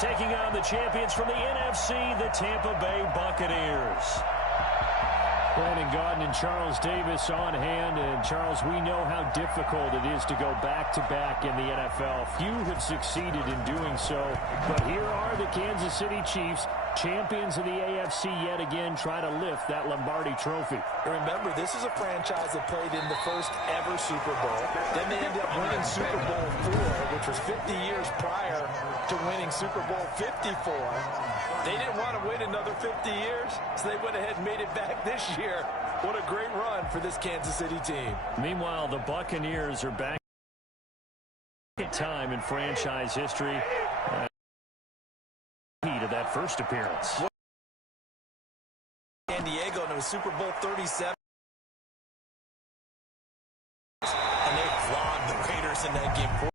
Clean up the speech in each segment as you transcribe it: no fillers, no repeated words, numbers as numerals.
Taking on the champions from the NFC, the Tampa Bay Buccaneers. Brandon Gaudin and Charles Davis on hand. And, Charles, we know how difficult it is to go back-to-back in the NFL. Few have succeeded in doing so. But here are the Kansas City Chiefs, champions of the AFC yet again, try to lift that Lombardi trophy. Remember, this is a franchise that played in the first ever Super Bowl. Then they ended up winning Super Bowl IV, which was 50 years prior to winning Super Bowl 54. They didn't want to wait another 50 years, so they went ahead and made it back this year. What a great run for this Kansas City team. Meanwhile, the Buccaneers are back at time in franchise history. To that first appearance. San Diego, and it was Super Bowl 37. And they flogged the Raiders in that game.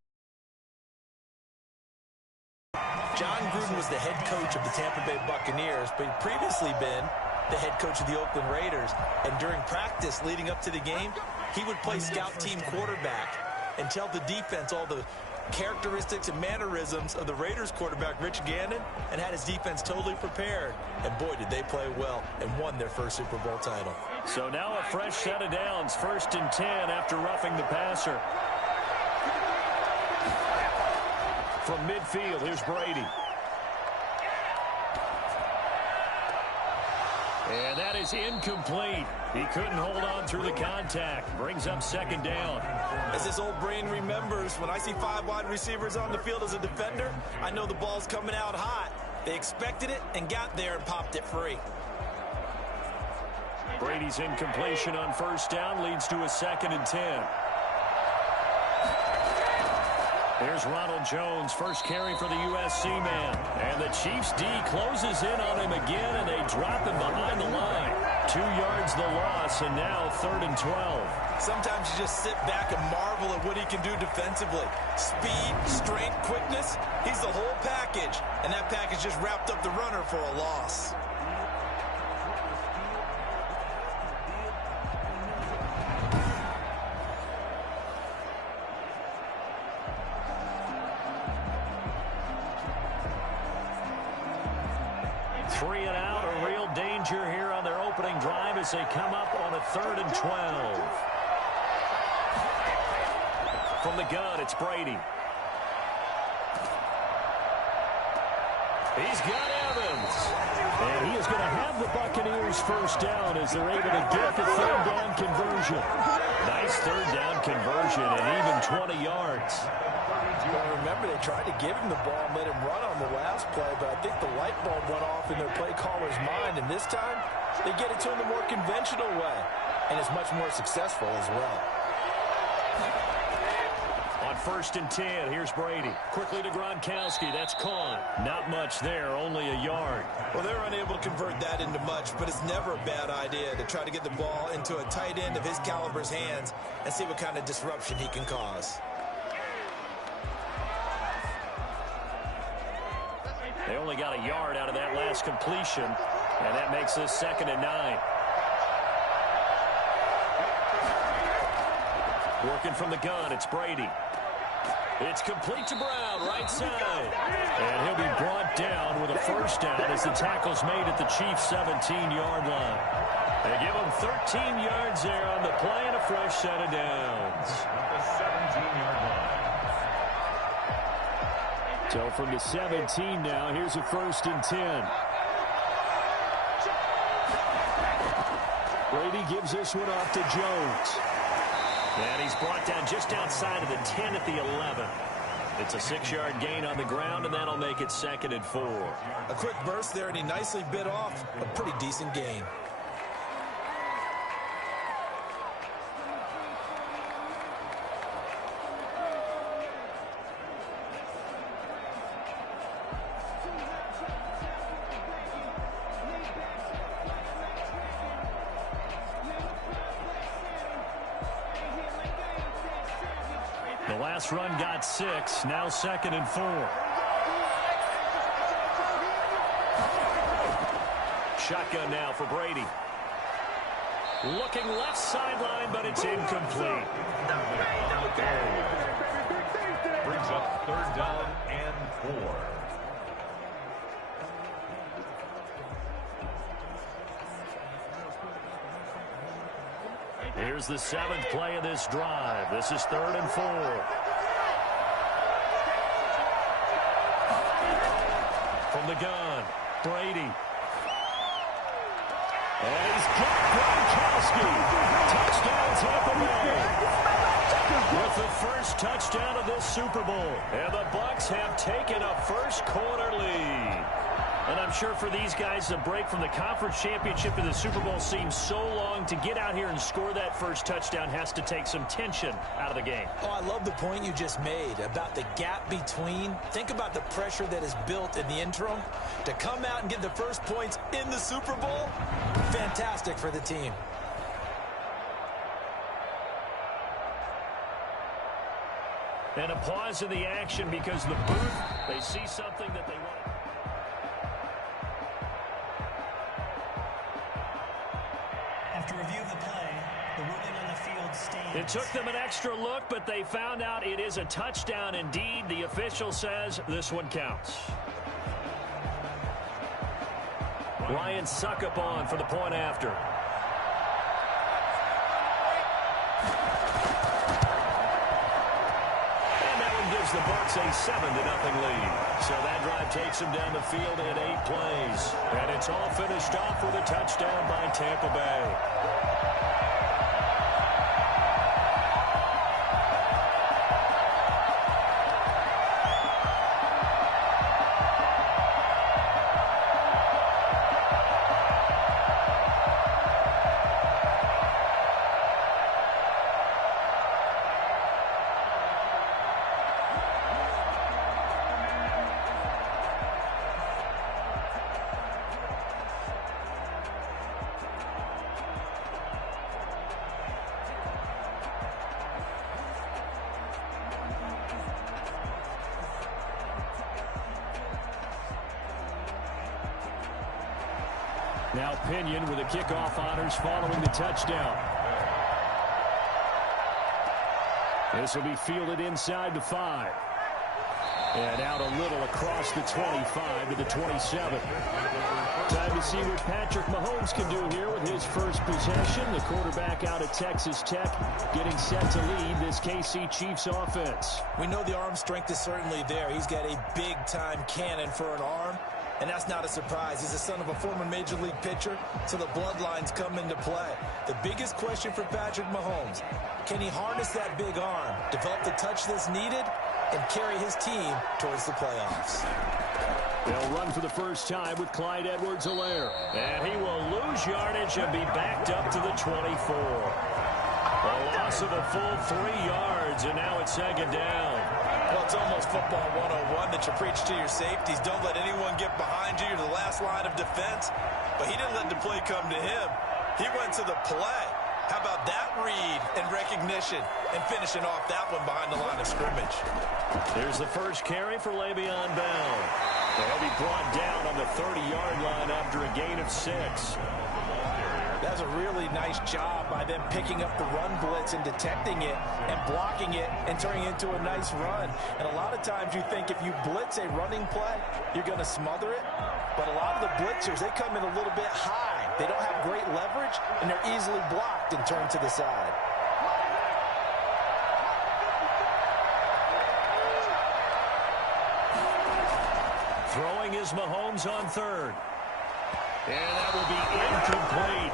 John Gruden was the head coach of the Tampa Bay Buccaneers, but he'd previously been the head coach of the Oakland Raiders. And during practice leading up to the game, he would play scout team quarterback and tell the defense all the characteristics and mannerisms of the Raiders quarterback, Rich Gannon, and had his defense totally prepared. And boy, did they play well and won their first Super Bowl title. So now a fresh set of downs, 1st and 10 after roughing the passer. From midfield, here's Brady. And that is incomplete. He couldn't hold on through the contact. Brings up 2nd down. As this old brain remembers, when I see 5 wide receivers on the field as a defender, I know the ball's coming out hot. They expected it and got there and popped it free. Brady's incompletion on 1st down leads to a 2nd and 10. Here's Ronald Jones, first carry for the USC man. And the Chiefs D closes in on him again, and they drop him behind the line. 2 yards the loss, and now 3rd and 12. Sometimes you just sit back and marvel at what he can do defensively. Speed, strength, quickness, he's the whole package. And that package just wrapped up the runner for a loss. Three and out, a real danger here on their opening drive as they come up on a 3rd and 12. From the gun, it's Brady. He's got Evans. And he is going to have the Buccaneers 1st down as they're able to get the 3rd down conversion. Nice 3rd down conversion and even 20 yards. Well, remember, they tried to give him the ball and let him run on the last play, but I think the light bulb went off in their play caller's mind, and this time they get it to him the more conventional way, and it's much more successful as well. On 1st and 10, here's Brady. Quickly to Gronkowski. That's caught. Not much there, only a yard. Well, they're unable to convert that into much, but it's never a bad idea to try to get the ball into a tight end of his caliber's hands and see what kind of disruption he can cause. They only got a yard out of that last completion, and that makes this 2nd and 9. Working from the gun, it's Brady. It's complete to Brown, right side. And he'll be brought down with a 1st down as the tackle's made at the Chiefs' 17-yard line. They give him 13 yards there on the play and a fresh set of downs. The 17-yard line. So from the 17 now, here's a 1st and 10. Brady gives this one off to Jones. And he's brought down just outside of the 10 at the 11. It's a 6-yard gain on the ground, and that'll make it 2nd and 4. A quick burst there, and he nicely bit off a pretty decent gain. The last run got 6, now 2nd and 4. Shotgun now for Brady. Looking left sideline, but it's incomplete. Brings up 3rd down and 4. Here's the 7th play of this drive. This is 3rd and 4. From the gun, Brady. And he's got Gronkowski. Touchdown, Tampa Bay. With the first touchdown of this Super Bowl. And the Bucs have taken a first-quarter lead. And I'm sure for these guys, the break from the conference championship to the Super Bowl seems so long. To get out here and score that first touchdown has to take some tension out of the game. Oh, I love the point you just made about the gap between. Think about the pressure that is built in the interim. To come out and get the first points in the Super Bowl, fantastic for the team. And a pause in the action because the booth, they see something that they want. After review of the play, the ruling on the field stands. It took them an extra look, but they found out it is a touchdown indeed. The official says this one counts. Ryan Suckup on for the point after. Gives the Bucs a 7-0 lead. So that drive takes them down the field in 8 plays. And it's all finished off with a touchdown by Tampa Bay. Now Pinion with the kickoff honors following the touchdown. This will be fielded inside the 5. And out a little across the 25 to the 27. Time to see what Patrick Mahomes can do here with his first possession. The quarterback out of Texas Tech getting set to lead this KC Chiefs offense. We know the arm strength is certainly there. He's got a big-time cannon for an arm. And that's not a surprise. He's the son of a former Major League pitcher, so the bloodlines come into play. The biggest question for Patrick Mahomes, can he harness that big arm, develop the touch that's needed, and carry his team towards the playoffs? They'll run for the first time with Clyde Edwards-Helaire. And he will lose yardage and be backed up to the 24. A loss of a full 3 yards, and now it's 2nd down. Well, it's almost football 101 that you preach to your safeties. Don't let anyone get behind you. You're the last line of defense. But he didn't let the play come to him. He went to the play. How about that read and recognition and finishing off that one behind the line of scrimmage? Here's the first carry for Le'Veon Bell. They'll be brought down on the 30-yard line after a gain of 6. That's a really nice job by them picking up the run blitz and detecting it and blocking it and turning it into a nice run. And a lot of times you think if you blitz a running play, you're going to smother it. But a lot of the blitzers, they come in a little bit high. They don't have great leverage, and they're easily blocked and turned to the side. Throwing is Mahomes on 3rd. And that will be incomplete.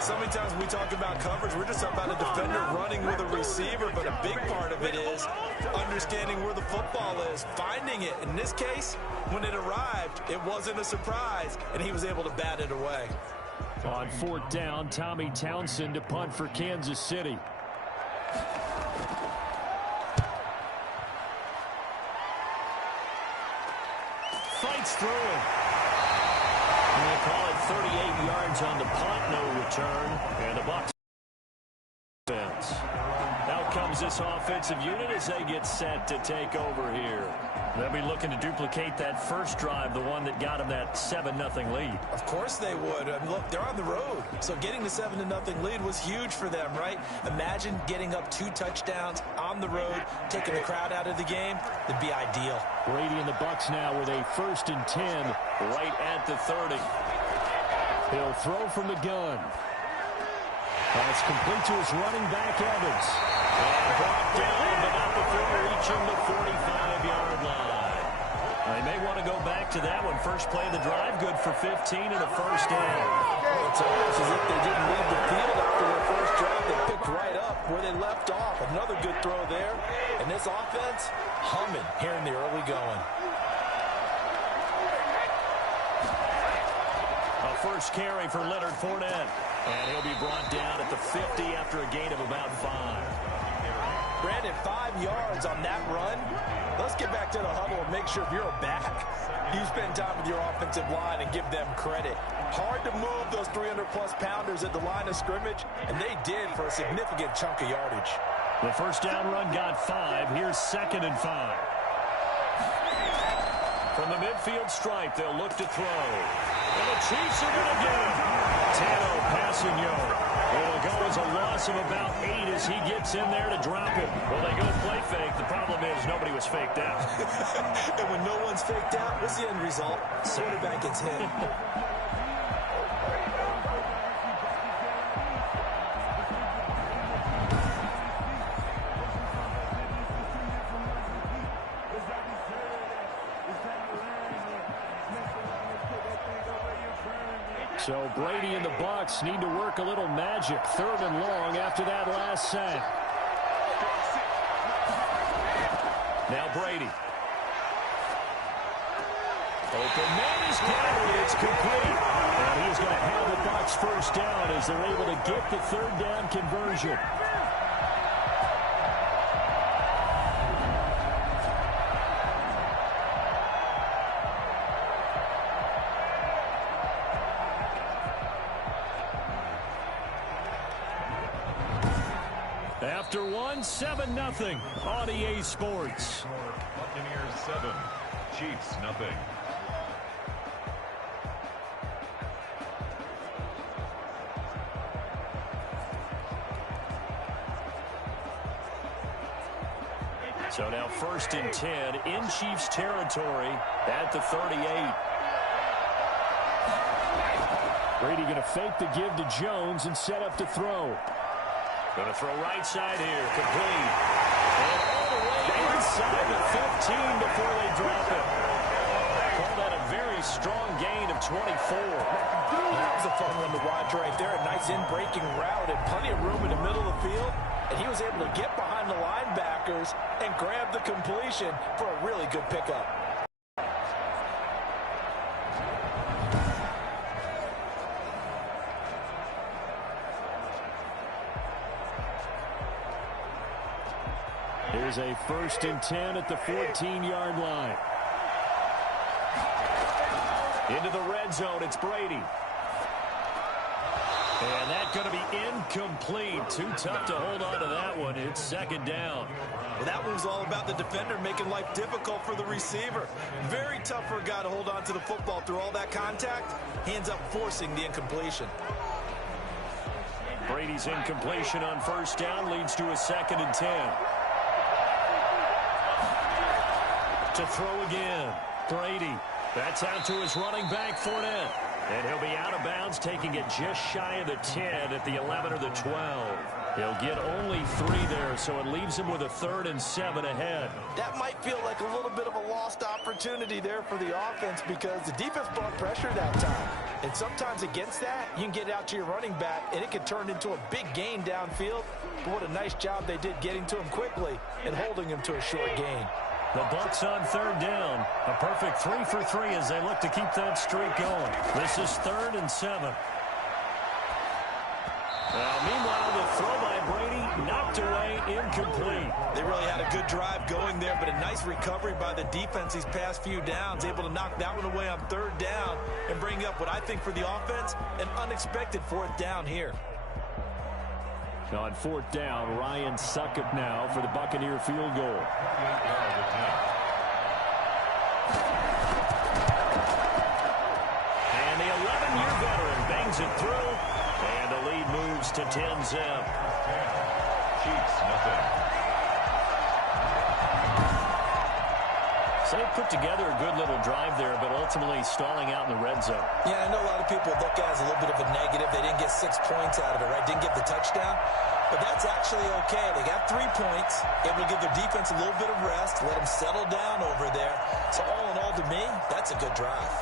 So many times when we talk about coverage, we're just talking about a defender running with a receiver, but a big part of it is understanding where the football is, finding it. In this case, when it arrived, it wasn't a surprise, and he was able to bat it away. On 4th down, Tommy Townsend to punt for Kansas City. Fights through it. And they call it 38 yards on the punt, no return. And the Bucs defense. Out comes this offensive unit as they get set to take over here. They'll be looking to duplicate that first drive, the one that got them that 7-0 lead. Of course they would. I mean, look, they're on the road. So getting the 7-0 lead was huge for them, right? Imagine getting up 2 touchdowns on the road, taking the crowd out of the game. It'd be ideal. Brady and the Bucs now with a 1st and 10 right at the 30. He'll throw from the gun. That's complete to his running back, Evans. And brought down, but not before reaching the 45-yard line. They may want to go back to that one. First play of the drive, good for 15 and a first down. Well, it's almost as if they didn't leave the field after their first drive. They picked right up where they left off. Another good throw there. And this offense, humming here in the early going. A first carry for Leonard Fournette. And he'll be brought down at the 50 after a gain of about 5. Brandon, 5 yards on that run. Let's get back to the huddle and make sure if you're a back, you spend time with your offensive line and give them credit. Hard to move those 300-plus pounders at the line of scrimmage, and they did for a significant chunk of yardage. The first down run got 5. Here's 2nd and 5. From the midfield stripe, they'll look to throw. And the Chiefs are going to get him. Tano passing yard. It'll go as a loss of about 8 as he gets in there to drop it. Well, they go play fake. The problem is nobody was faked out. And when no one's faked out, what's the end result? Quarterback gets hit. So Brady and the Bucs need to work a little magic. 3rd and long after that last sack. Now Brady. Open man is carried. It's complete. And he's going to have the Bucs first down as they're able to get the 3rd down conversion. After 7-0 on EA Sports. Buccaneers 7, Chiefs nothing. So now 1st and 10 in Chiefs territory at the 38. Brady going to fake the give to Jones and set up to throw. Going to throw right side here, complete. And all the way inside the 15 before they drop it. Call that a very strong gain of 24. That was a fun one to watch right there. A nice in-breaking route and plenty of room in the middle of the field. And he was able to get behind the linebackers and grab the completion for a really good pickup. Here's a 1st and 10 at the 14-yard line. Into the red zone, it's Brady. And that's going to be incomplete. Too tough to hold on to that one. It's 2nd down. Well, that one was all about the defender making life difficult for the receiver. Very tough for a guy to hold on to the football through all that contact. Hands up, forcing the incompletion. Brady's incompletion on 1st down leads to a 2nd and 10. To throw again. Brady. That's out to his running back, Fournette. And he'll be out of bounds, taking it just shy of the 10 at the 11 or the 12. He'll get only 3 there, so it leaves him with a 3rd and 7 ahead. That might feel like a little bit of a lost opportunity there for the offense because the defense brought pressure that time. And sometimes against that, you can get out to your running back, and it can turn into a big gain downfield. But what a nice job they did getting to him quickly and holding him to a short gain. The Bucs on 3rd down. A perfect 3 for 3 as they look to keep that streak going. This is 3rd and 7. Meanwhile, the throw by Brady knocked away, incomplete. They really had a good drive going there, but a nice recovery by the defense these past few downs, able to knock that one away on 3rd down and bring up what I think for the offense, an unexpected 4th down here. On 4th down, Ryan Succop now for the Buccaneer field goal. And the 11-year veteran bangs it through, and the lead moves to 10-zip. Chiefs nothing. So they put together a good little drive there, but ultimately stalling out in the red zone. Yeah, I know a lot of people look at it as a little bit of a negative. They didn't get 6 points out of it, right? Didn't get the touchdown. But that's actually okay. They got 3 points, able to give their defense a little bit of rest, let them settle down over there. So all in all, to me, that's a good drive.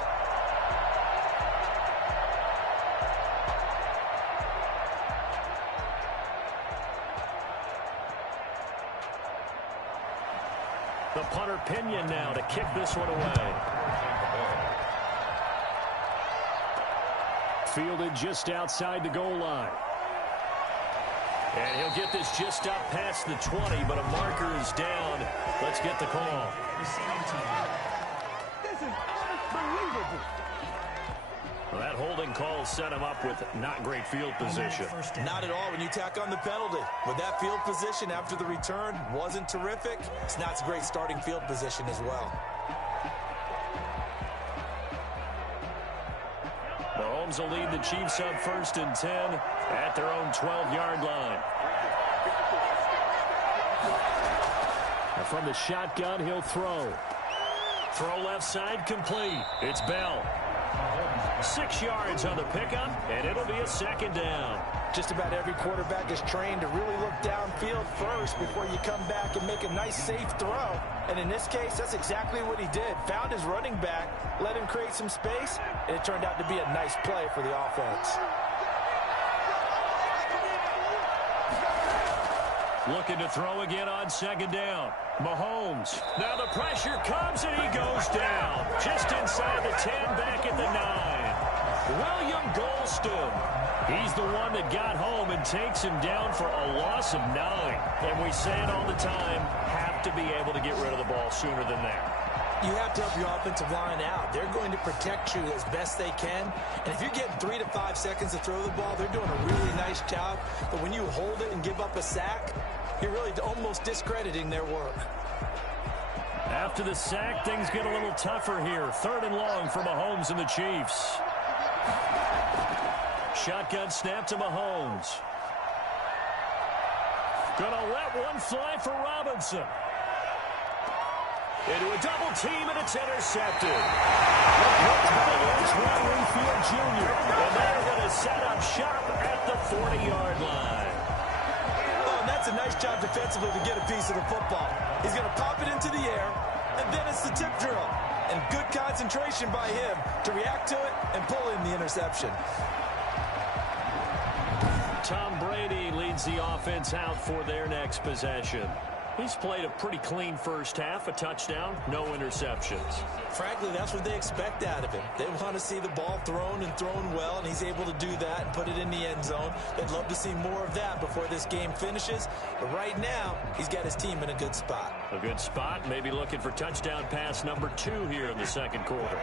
The punter Pinion now to kick this one away. Fielded just outside the goal line. And he'll get this just up past the 20, but a marker is down. Let's get the call. This is unbelievable. Well, that holding call set him up with not great field position. Not at all when you tack on the penalty. With that field position after the return wasn't terrific. It's not a great starting field position as well. Mahomes will lead the Chiefs up 1st and 10 at their own 12-yard line. And from the shotgun, he'll throw. Throw left side, complete. It's Bell. 6 yards on the pickup, and it'll be a 2nd down. Just about every quarterback is trained to really look downfield first before you come back and make a nice, safe throw. And in this case, that's exactly what he did. Found his running back, let him create some space, and it turned out to be a nice play for the offense. Looking to throw again on 2nd down. Mahomes. Now the pressure comes, and he goes down. Just inside the 10, back at the 9. William Golston. He's the one that got home and takes him down for a loss of 9. And we say it all the time, have to be able to get rid of the ball sooner than that. You have to help your offensive line out. They're going to protect you as best they can. And if you're getting 3 to 5 seconds to throw the ball, they're doing a really nice job. But when you hold it and give up a sack, you're really almost discrediting their work. After the sack, things get a little tougher here. 3rd and long for Mahomes and the Chiefs. Shotgun snap to Mahomes. Gonna let one fly for Robinson. Into a double team, and it's intercepted. It's Winfield Jr. And they're going to set up shop at the 40-yard line. Oh, and that's a nice job defensively to get a piece of the football. He's going to pop it into the air, and then it's the tip drill. And good concentration by him to react to it and pull in the interception. Tom Brady leads the offense out for their next possession. He's played a pretty clean first half, a touchdown, no interceptions. Frankly, that's what they expect out of him. They want to see the ball thrown and thrown well, and he's able to do that and put it in the end zone. They'd love to see more of that before this game finishes. But right now, he's got his team in a good spot. A good spot, maybe looking for touchdown pass number 2 here in the 2nd quarter.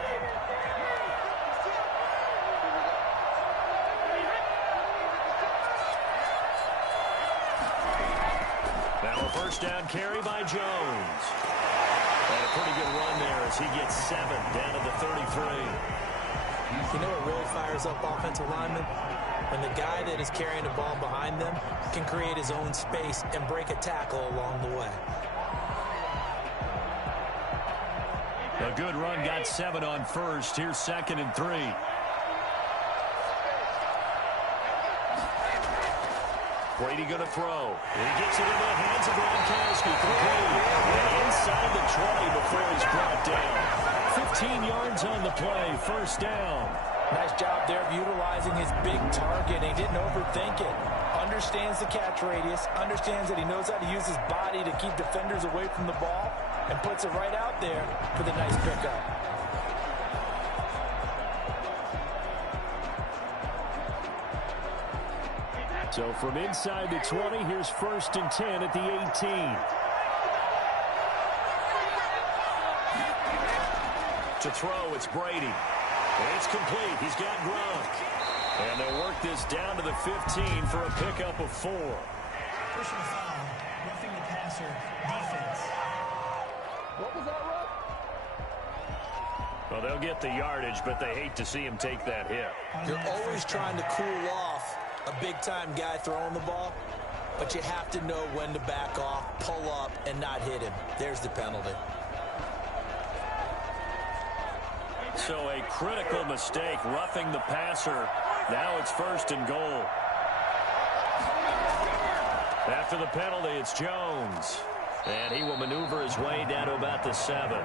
Now a 1st down carry by Jones. And a pretty good run there as he gets 7 down to the 33. You know what really fires up offensive linemen? When the guy that is carrying the ball behind them can create his own space and break a tackle along the way. A good run, got 7 on 1st. Here's 2nd and 3. Brady going to throw. He gets it into the hands of Gronkowski. And inside the 20 before he's brought down. 15 yards on the play. 1st down. Nice job there of utilizing his big target. He didn't overthink it. Understands the catch radius. Understands that he knows how to use his body to keep defenders away from the ball. And puts it right out there for the nice pickup. So from inside the 20, here's 1st and 10 at the 18. To throw, it's Brady. And it's complete. He's got Gronk. And they'll work this down to the 15 for a pickup of 4. Personal foul, roughing the passer, defense. What was that, Ruff? Well, they'll get the yardage, but they hate to see him take that hit. You're always trying to cool off a big-time guy throwing the ball, but you have to know when to back off, pull up, and not hit him. There's the penalty. So a critical mistake, roughing the passer. Now it's 1st and goal. After the penalty, it's Jones. And he will maneuver his way down to about the 7.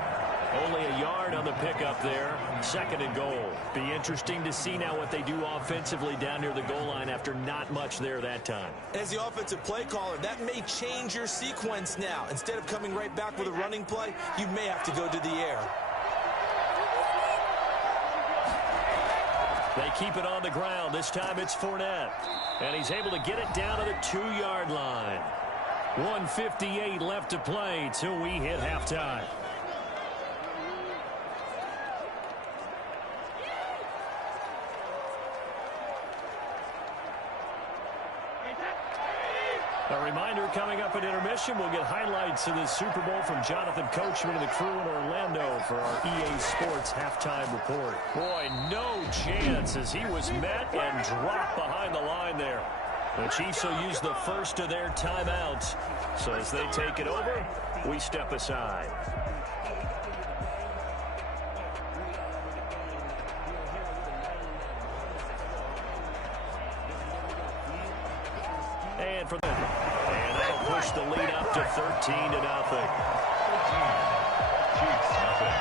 Only a yard on the pickup there. 2nd and goal. Be interesting to see now what they do offensively down near the goal line after not much there that time. As the offensive play caller, that may change your sequence now. Instead of coming right back with a running play, you may have to go to the air. They keep it on the ground. This time it's Fournette. And he's able to get it down to the 2-yard line. 1:58 left to play till we hit halftime. A reminder, coming up at intermission, we'll get highlights of this Super Bowl from Jonathan Coachman and the crew in Orlando for our EA Sports halftime report. Boy, no chance as he was met and dropped behind the line there. The Chiefs will use the first of their timeouts. So as they take it over, we step aside. And for them. And that'll push the lead up to 13-0. Chiefs, nothing.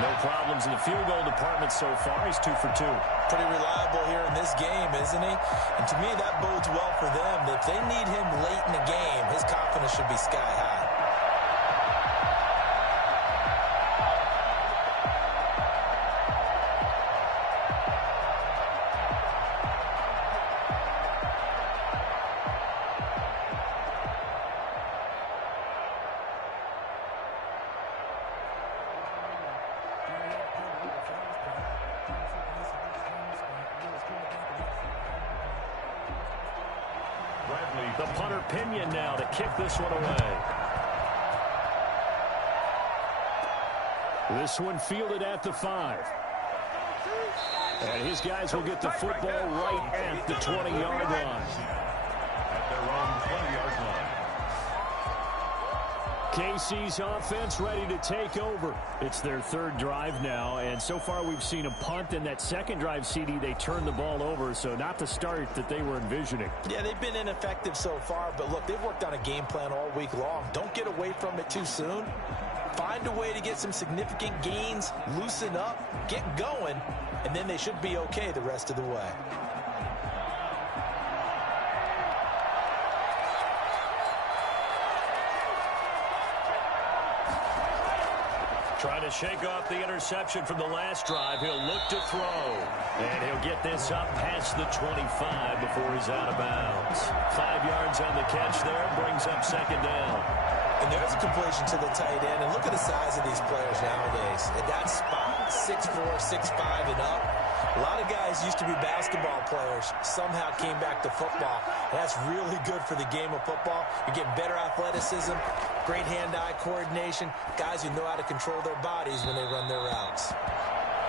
No problems in the field goal department so far. He's 2 for 2. Pretty reliable here in this game, isn't he? And to me, that bodes well for them. If they need him late in the game, his confidence should be sky high. The punter Pinion now to kick this one away. This one fielded at the 5. And his guys will get the football right at the 20-yard line. At their own 20-yard line. KC's offense ready to take over. It's their 3rd drive now, and so far we've seen a punt. In that 2nd drive, CD, they turned the ball over, so not the start that they were envisioning. Yeah, they've been ineffective so far, but look, they've worked on a game plan all week long. Don't get away from it too soon. Find a way to get some significant gains, loosen up, get going, and then they should be okay the rest of the way. Trying to shake off the interception from the last drive. He'll look to throw. And he'll get this up past the 25 before he's out of bounds. 5 yards on the catch there. Brings up 2nd down. And there's a completion to the tight end. And look at the size of these players nowadays. At that spot, 6'4", 6'5", and up. A lot of guys used to be basketball players, somehow came back to football. That's really good for the game of football. You're getting better athleticism, great hand-eye coordination, guys who know how to control their bodies when they run their routes.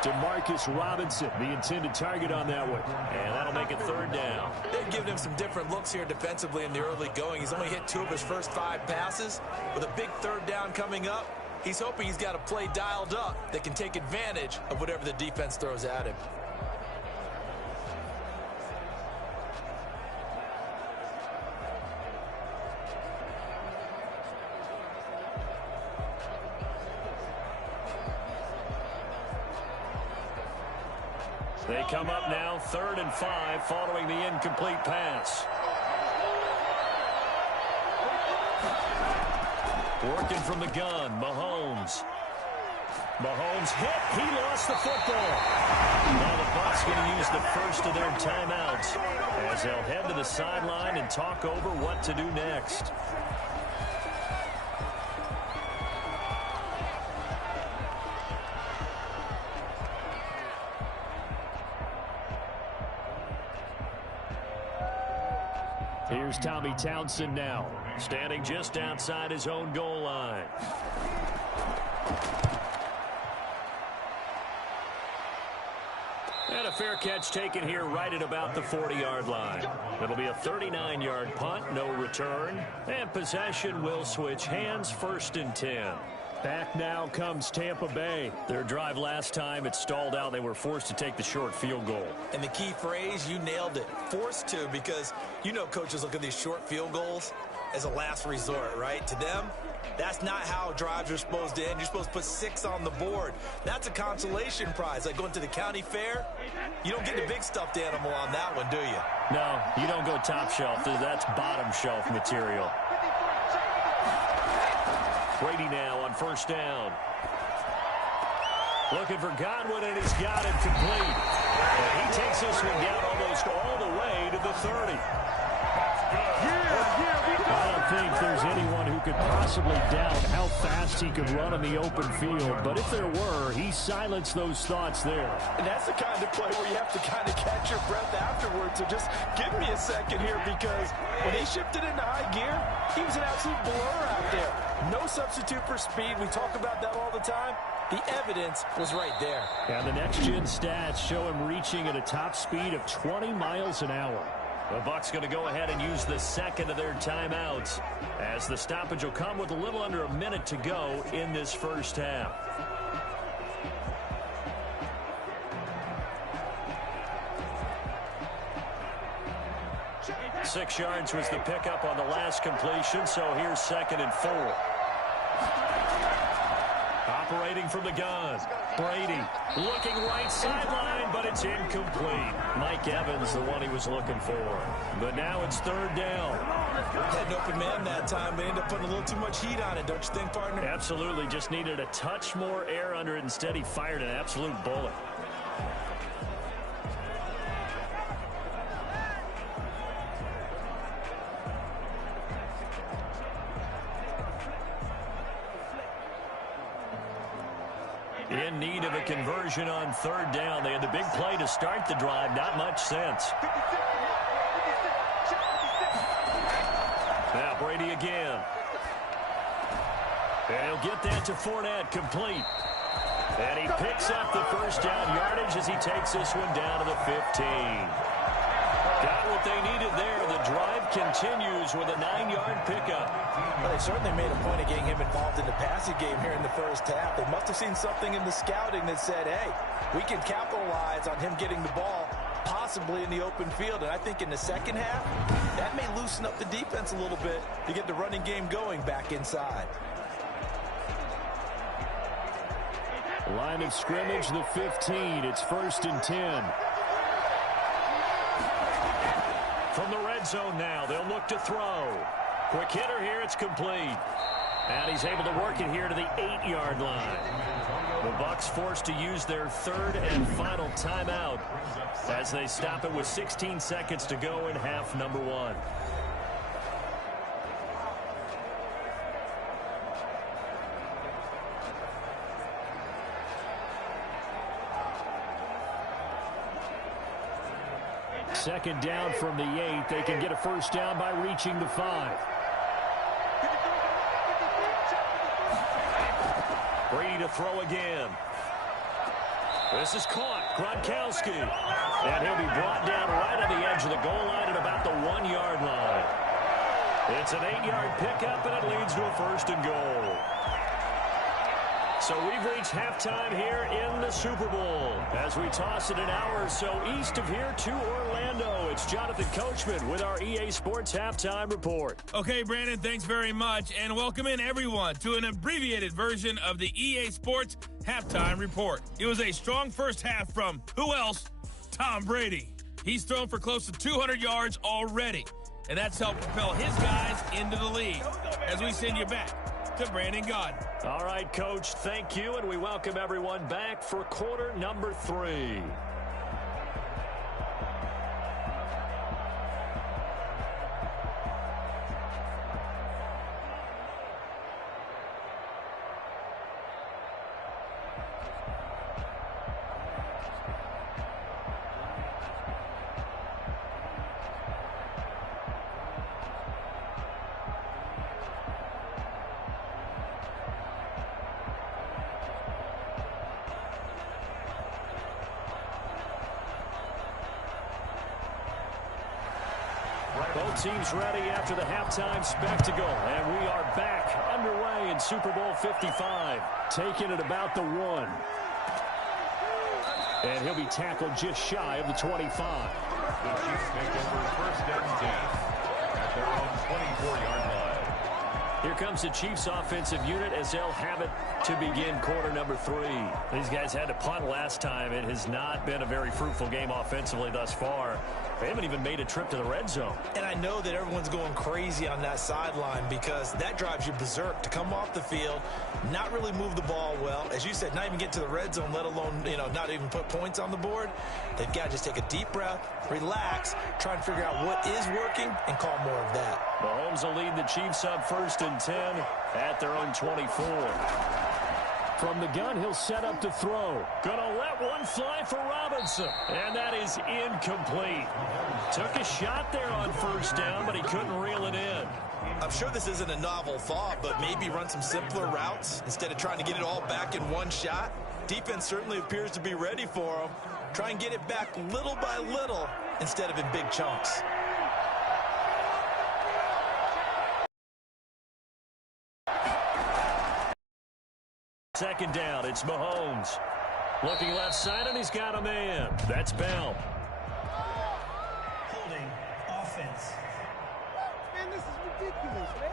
Demarcus Robinson, the intended target on that one. And that'll make it 3rd down. They've given him some different looks here defensively in the early going. He's only hit 2 of his first 5 passes. With a big 3rd down coming up, he's hoping he's got a play dialed up that can take advantage of whatever the defense throws at him. They come up now 3rd and 5 following the incomplete pass. Working from the gun, Mahomes. Mahomes hit. He lost the football. Now the Bucs going to use the first of their timeouts as they'll head to the sideline and talk over what to do next. Here's Tommy Townsend now, standing just outside his own goal line. And a fair catch taken here right at about the 40-yard line. It'll be a 39-yard punt, no return. And possession will switch hands, 1st and 10. Back now comes Tampa Bay. Their drive last time, it stalled out. They were forced to take the short field goal. And the key phrase, you nailed it, forced to, because you know coaches look at these short field goals as a last resort, right? To them, that's not how drives are supposed to end. You're supposed to put 6 on the board. That's a consolation prize. Like going to the county fair, you don't get the big stuffed animal on that one, do you? No, you don't go top shelf. That's bottom shelf material. Brady now on first down. Looking for Godwin, and he's got it complete. And he takes this one down almost all the way to the 30. I don't think there's anyone who could possibly doubt how fast he could run in the open field. But if there were, he silenced those thoughts there. And that's the kind of play where you have to kind of catch your breath afterwards. So just give me a second here, because when he shifted into high gear, he was an absolute blur out there. No substitute for speed. We talk about that all the time. The evidence was right there. And the next-gen stats show him reaching at a top speed of 20 miles an hour. The Bucs going to go ahead and use the second of their timeouts, as the stoppage will come with a little under a minute to go in this first half. Six yards was the pickup on the last completion, so here's 2nd and 4. Operating from the gun, Brady looking right sideline, but it's incomplete. Mike Evans, the one he was looking for. But now it's 3rd down. Had an open man that time, but ended up putting a little too much heat on it, don't you think, partner? Absolutely, just needed a touch more air under it. Instead, he fired an absolute bullet. In need of a conversion on 3rd down. They had the big play to start the drive. Not much sense. Now Brady again. And he'll get that to Fournette, complete. And he picks up the first down yardage as he takes this one down to the 15. Got what they needed there. The drive continues with a 9-yard pickup. Well, they certainly made a point of getting him involved in the passing game here in the first half. They must have seen something in the scouting that said, hey, we can capitalize on him getting the ball possibly in the open field. And I think in the second half, that may loosen up the defense a little bit to get the running game going back inside. Line of scrimmage, the 15. It's 1st and 10. From the red zone now, they'll look to throw. Quick hitter here, it's complete. And he's able to work it here to the 8-yard line. The Bucs forced to use their 3rd and final timeout as they stop it with 16 seconds to go in half number 1. Second down from the 8. They can get a first down by reaching the 5. Brady to throw again. This is caught. Gronkowski. And he'll be brought down right on the edge of the goal line at about the 1-yard line. It's an 8-yard pickup, and it leads to a 1st and goal. So we've reached halftime here in the Super Bowl as we toss it an hour or so east of here to Orlando. It's Jonathan Coachman with our EA Sports Halftime Report. Okay, Brandon, thanks very much, and welcome in everyone to an abbreviated version of the EA Sports Halftime Report. It was a strong first half from, who else? Tom Brady. He's thrown for close to 200 yards already, and that's helped propel his guys into the lead. As we send you back to Brandon Gaudin. All right, Coach, thank you, and we welcome everyone back for quarter number 3. Both teams ready after the halftime spectacle. And we are back underway in Super Bowl 55. Taking it about the 1. And he'll be tackled just shy of the 25. The Chiefs take over 1st and 10 at their own 24-yard line. Here comes the Chiefs offensive unit as they'll have it to begin quarter number 3. These guys had to punt last time. It has not been a very fruitful game offensively thus far. They haven't even made a trip to the red zone. And I know that everyone's going crazy on that sideline because that drives you berserk to come off the field, not really move the ball well. As you said, not even get to the red zone, let alone, not even put points on the board. They've got to just take a deep breath, relax, try and figure out what is working, and call more of that. Mahomes will lead the Chiefs up 1st and 10 at their own 24. From the gun, he'll set up to throw. Gonna let one fly for Robinson. And that is incomplete. Took a shot there on 1st down, but he couldn't reel it in. I'm sure this isn't a novel thought, but maybe run some simpler routes instead of trying to get it all back in one shot. Defense certainly appears to be ready for him. Try and get it back little by little instead of in big chunks. Second down, it's Mahomes. Looking left side, and he's got a man. That's Bell. Holding offense. Man, this is ridiculous, man.